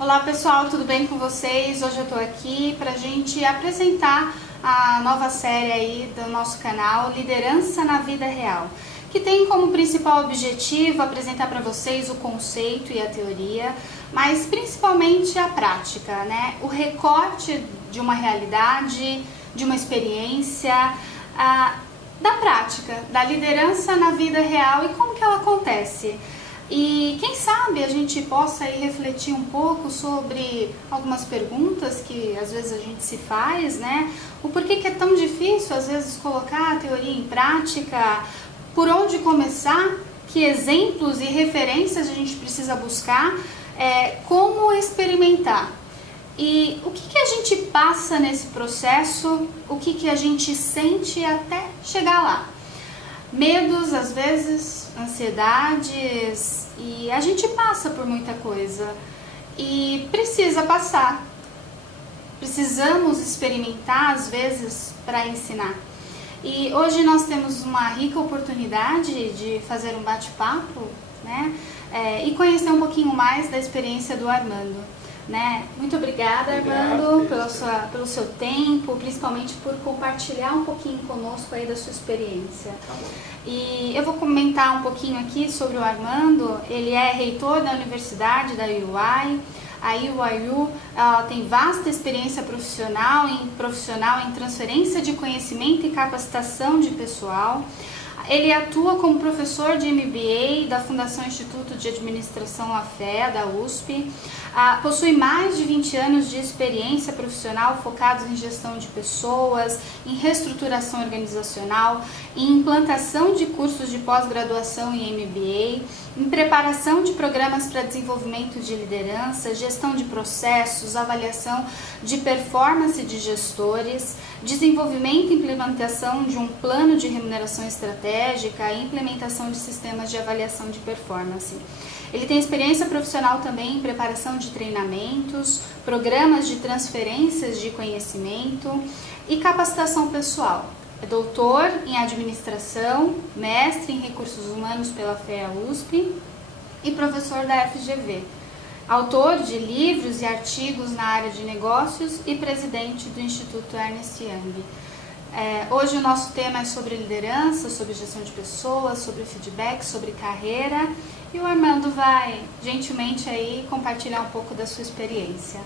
Olá pessoal, tudo bem com vocês? Hoje eu estou aqui para a gente apresentar a nova série aí do nosso canal, Liderança na Vida Real, que tem como principal objetivo apresentar para vocês o conceito e a teoria, mas principalmente a prática, né? O recorte de uma realidade, de uma experiência, da prática, da liderança na vida real e como que ela acontece. E quem sabe a gente possa aí refletir um pouco sobre algumas perguntas que às vezes a gente se faz, né? O porquê que é tão difícil às vezes colocar a teoria em prática, por onde começar, que exemplos e referências a gente precisa buscar, como experimentar. E o que a gente passa nesse processo, o que a gente sente até chegar lá. Medos, às vezes, ansiedades, e a gente passa por muita coisa e precisa passar. Precisamos experimentar, às vezes, para ensinar. E hoje nós temos uma rica oportunidade de fazer um bate-papo, né? E conhecer um pouquinho mais da experiência do Armando. Né? Muito obrigada, Armando, pelo seu tempo, principalmente por compartilhar um pouquinho conosco aí da sua experiência. Tá bom. E eu vou comentar um pouquinho aqui sobre o Armando. Ele é reitor da Universidade da UY. A UIU tem vasta experiência profissional em transferência de conhecimento e capacitação de pessoal. Ele atua como professor de MBA da Fundação Instituto de Administração Lafé, da USP. Possui mais de 20 anos de experiência profissional focados em gestão de pessoas, em reestruturação organizacional, em implantação de cursos de pós-graduação em MBA, em preparação de programas para desenvolvimento de liderança, gestão de processos, avaliação de performance de gestores, desenvolvimento e implementação de um plano de remuneração estratégica e implementação de sistemas de avaliação de performance. Ele tem experiência profissional também em preparação de treinamentos, programas de transferências de conhecimento e capacitação pessoal. É doutor em administração, mestre em recursos humanos pela FEA USP e professor da FGV. Autor de livros e artigos na área de negócios e presidente do Instituto Ernst Young. Hoje o nosso tema é sobre liderança, sobre gestão de pessoas, sobre feedback, sobre carreira. E o Armando vai gentilmente aí compartilhar um pouco da sua experiência.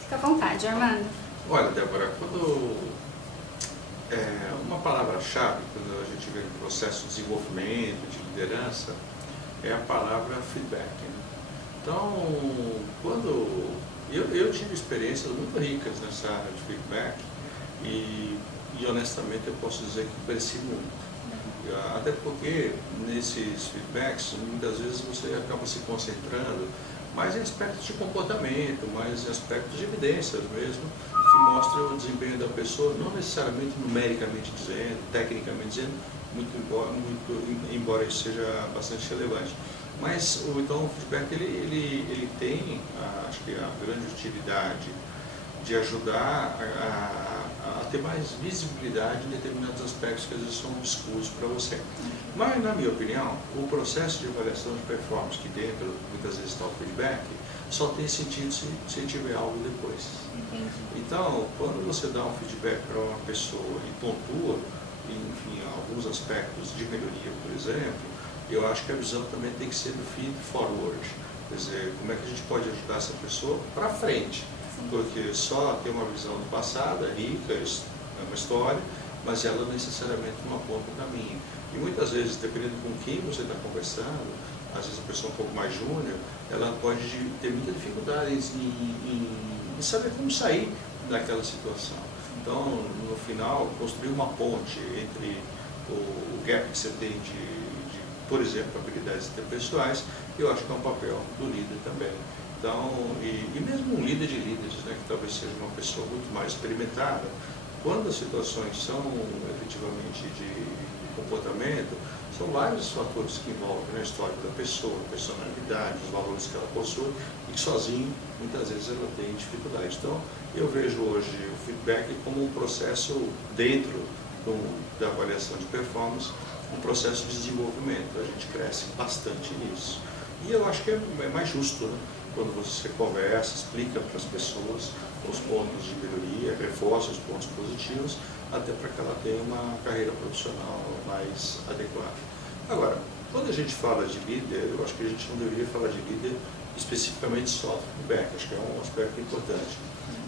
Fica à vontade, Armando. Olha, Débora, uma palavra-chave quando a gente vê no processo de desenvolvimento, de liderança, é a palavra feedback. Né? Então, quando eu tive experiências muito ricas nessa área de feedback e honestamente eu posso dizer que cresci muito. Até porque nesses feedbacks muitas vezes você acaba se concentrando mais em aspectos de comportamento, mais em aspectos de evidências mesmo, que mostram o desempenho da pessoa, não necessariamente numericamente dizendo, tecnicamente dizendo, muito embora isso seja bastante relevante. Mas então o feedback ele tem, acho que a grande utilidade de ajudar a ter mais visibilidade em determinados aspectos que às vezes são obscuros para você. Mas, na minha opinião, o processo de avaliação de performance, que dentro muitas vezes está o feedback, só tem sentido se tiver algo depois. Entendi. Então, quando você dá um feedback para uma pessoa e pontua, enfim, alguns aspectos de melhoria, por exemplo, eu acho que a visão também tem que ser do feed forward. Quer dizer, como é que a gente pode ajudar essa pessoa para frente? Porque só ter uma visão do passado é rica, é uma história, mas ela necessariamente não aponta o caminho. E muitas vezes, dependendo com quem você está conversando, às vezes a pessoa um pouco mais júnior, ela pode ter muita dificuldade em saber como sair daquela situação. Então, no final, construir uma ponte entre o gap que você tem por exemplo, habilidades interpessoais, eu acho que é um papel do líder também. Então, e mesmo um líder de líderes, né, que talvez seja uma pessoa muito mais experimentada, quando as situações são efetivamente de comportamento, são vários fatores que envolvem a história da pessoa, a personalidade, os valores que ela possui, e que sozinho, muitas vezes, ela tem dificuldade. Então, eu vejo hoje o feedback como um processo dentro da avaliação de performance, um processo de desenvolvimento. A gente cresce bastante nisso. E eu acho que é mais justo, né? quando você conversa, explica para as pessoas os pontos de melhoria, reforça os pontos positivos, até para que ela tenha uma carreira profissional mais adequada. Agora, quando a gente fala de líder, eu acho que a gente não deveria falar de líder especificamente só do feedback, acho que é um aspecto importante.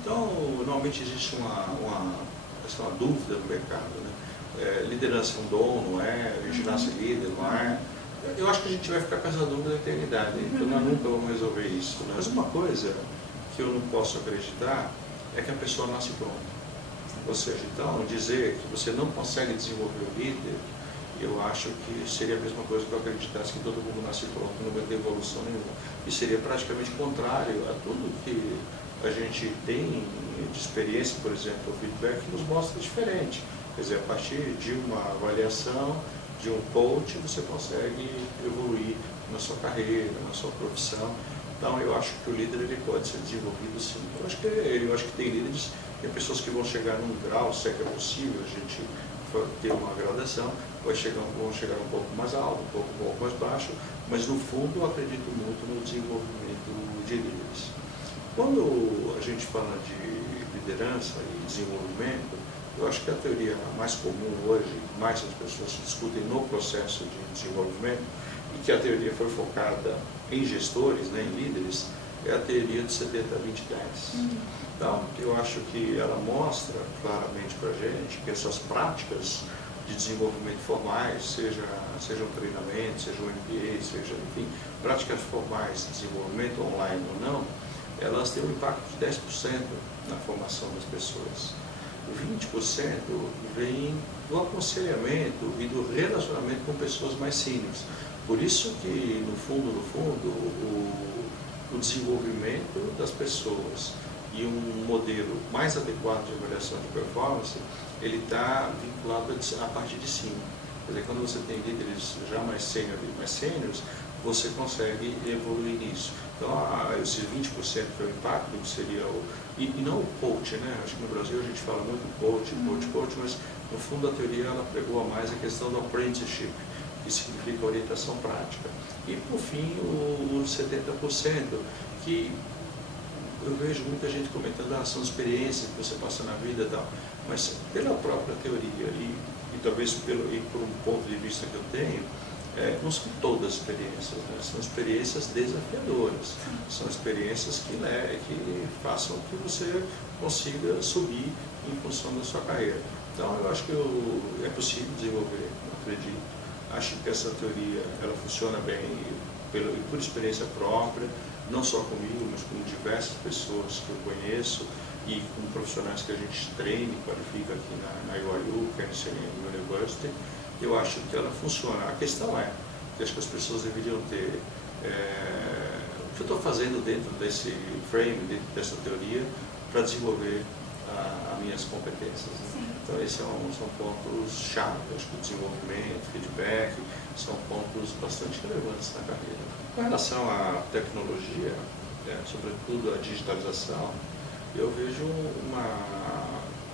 Então, normalmente existe uma dúvida no mercado, né? Liderança é um dom, não é? A gente nasce líder, não é? Eu acho que a gente vai ficar com essa dúvida da eternidade, então nós nunca vamos resolver isso. Né? Mas uma coisa que eu não posso acreditar é que a pessoa nasce pronta. Ou seja, então, dizer que você não consegue desenvolver o líder, eu acho que seria a mesma coisa que eu acreditasse que todo mundo nasce pronto, não vai ter evolução nenhuma. E seria praticamente contrário a tudo que a gente tem de experiência, por exemplo, o feedback nos mostra diferente. Quer dizer, a partir de uma avaliação, de um coach, você consegue evoluir na sua carreira, na sua profissão. Então, eu acho que o líder ele pode ser desenvolvido sim. Eu acho que tem líderes, tem pessoas que vão chegar num grau, se é que é possível, a gente ter uma gradação, vão chegar um pouco mais alto, um pouco mais baixo, mas no fundo eu acredito muito no desenvolvimento de líderes. Quando a gente fala de liderança e desenvolvimento, eu acho que a teoria mais comum hoje, mais as pessoas discutem no processo de desenvolvimento, e que a teoria foi focada em gestores, né, em líderes, é a teoria de 70-20-10. Então, eu acho que ela mostra claramente para a gente que essas práticas de desenvolvimento formais, sejam treinamentos, seja um MBA, seja, enfim, práticas formais de desenvolvimento online ou não, elas têm um impacto de 10% na formação das pessoas. 20% vem do aconselhamento e do relacionamento com pessoas mais seniors. Por isso que, no fundo, o desenvolvimento das pessoas e um modelo mais adequado de avaliação de performance, ele está vinculado à parte de cima. Quer dizer, quando você tem líderes já mais seniors, você consegue evoluir nisso. Então, esses 20% que é o impacto, que seria e não o coach, né? Acho que no Brasil a gente fala muito coach, mas no fundo a teoria ela pregou mais a questão do apprenticeship, que significa orientação prática. E por fim, os 70%, que eu vejo muita gente comentando, são experiências que você passa na vida e tal, mas pela própria teoria e talvez por um ponto de vista que eu tenho, não são todas experiências, né? São experiências desafiadoras, são experiências que façam que você consiga subir em função da sua carreira. Então eu acho que é possível desenvolver, eu acredito. Acho que essa teoria ela funciona bem por experiência própria, não só comigo, mas com diversas pessoas que eu conheço e com profissionais que a gente treina e qualifica aqui na UIU, Kansas University. Eu acho que ela funciona. A questão é que acho que as pessoas deveriam ter o que eu estou fazendo dentro desse frame, dentro dessa teoria, para desenvolver as minhas competências. Né? Então, esses são pontos-chave. Acho que o desenvolvimento, feedback, são pontos bastante relevantes na carreira. Com relação à tecnologia, sobretudo a digitalização, eu vejo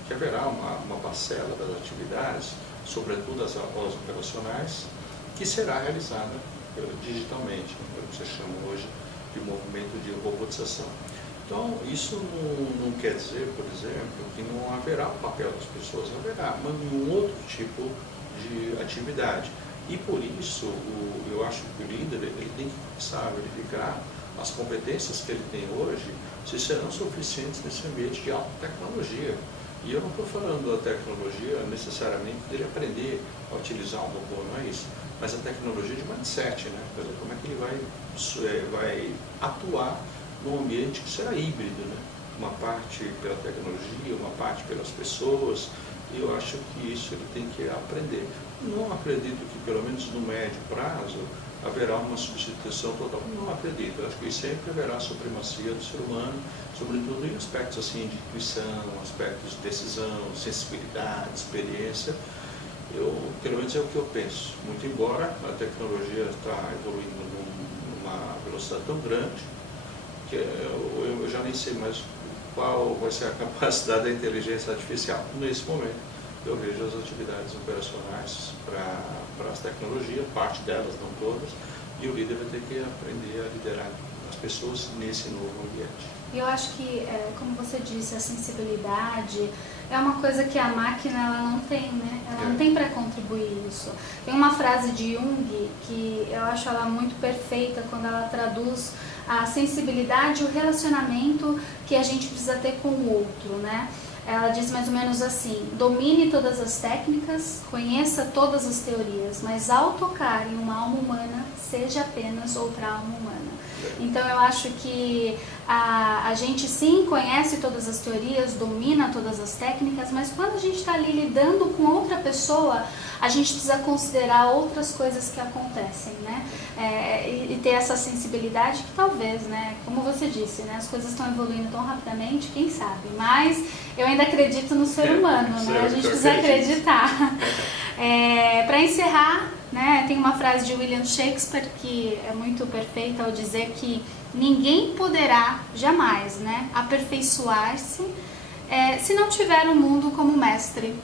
que haverá uma parcela das atividades, sobretudo as operacionais, que será realizada digitalmente, o que você chama hoje de movimento de robotização. Então, isso não quer dizer, por exemplo, que não haverá o papel das pessoas, haverá, mas um outro tipo de atividade. E por isso, eu acho que o líder ele tem que começar a verificar as competências que ele tem hoje, se serão suficientes nesse ambiente de alta tecnologia. E eu não estou falando da tecnologia necessariamente dele aprender a utilizar um robô, não é isso, mas a tecnologia de mindset, né? Como é que ele vai atuar num ambiente que será híbrido, né? Uma parte pela tecnologia, uma parte pelas pessoas, e eu acho que isso ele tem que aprender. Não acredito que, pelo menos no médio prazo, haverá uma substituição total. Não acredito. Eu acho que sempre haverá a supremacia do ser humano, sobretudo em aspectos assim de intuição, aspectos de decisão, sensibilidade, experiência. Pelo menos é o que eu penso. Muito embora a tecnologia está evoluindo numa velocidade tão grande que eu já nem sei mais qual vai ser a capacidade da inteligência artificial. Nesse momento, eu vejo as atividades operacionais para as tecnologias, parte delas, não todas, e o líder vai ter que aprender a liderar as pessoas nesse novo ambiente. E eu acho que, como você disse, a sensibilidade é uma coisa que a máquina ela não tem, né? Ela não tem para contribuir isso. Tem uma frase de Jung que eu acho ela muito perfeita quando ela traduz a sensibilidade e o relacionamento que a gente precisa ter com o outro, né? Ela diz mais ou menos assim: domine todas as técnicas, conheça todas as teorias, mas ao tocar em uma alma humana, seja apenas outra alma humana. Então eu acho que a gente sim conhece todas as teorias, domina todas as técnicas, mas quando a gente está ali lidando com outra pessoa, a gente precisa considerar outras coisas que acontecem, né? E ter essa sensibilidade que talvez, né, como você disse, né, as coisas estão evoluindo tão rapidamente, quem sabe, mas eu ainda acredito no ser humano, né? A gente precisa acreditar. Para encerrar, né, tem uma frase de William Shakespeare que é muito perfeita ao dizer que ninguém poderá jamais, né, aperfeiçoar-se se não tiver o mundo como mestre.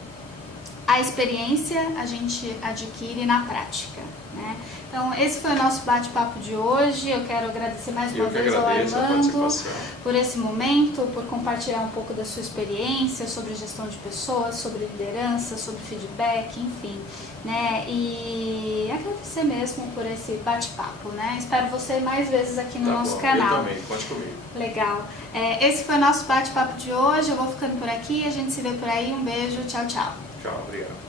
A experiência a gente adquire na prática, né? Então esse foi o nosso bate-papo de hoje. Eu quero agradecer mais uma vez ao Armando por esse momento, por compartilhar um pouco da sua experiência sobre gestão de pessoas, sobre liderança, sobre feedback, enfim, né? E agradecer mesmo por esse bate-papo, né? Espero você mais vezes aqui no nosso canal. Eu também, conte comigo. Legal. Esse foi o nosso bate-papo de hoje. Eu vou ficando por aqui, a gente se vê por aí. Um beijo, tchau, tchau. Tchau, obrigado.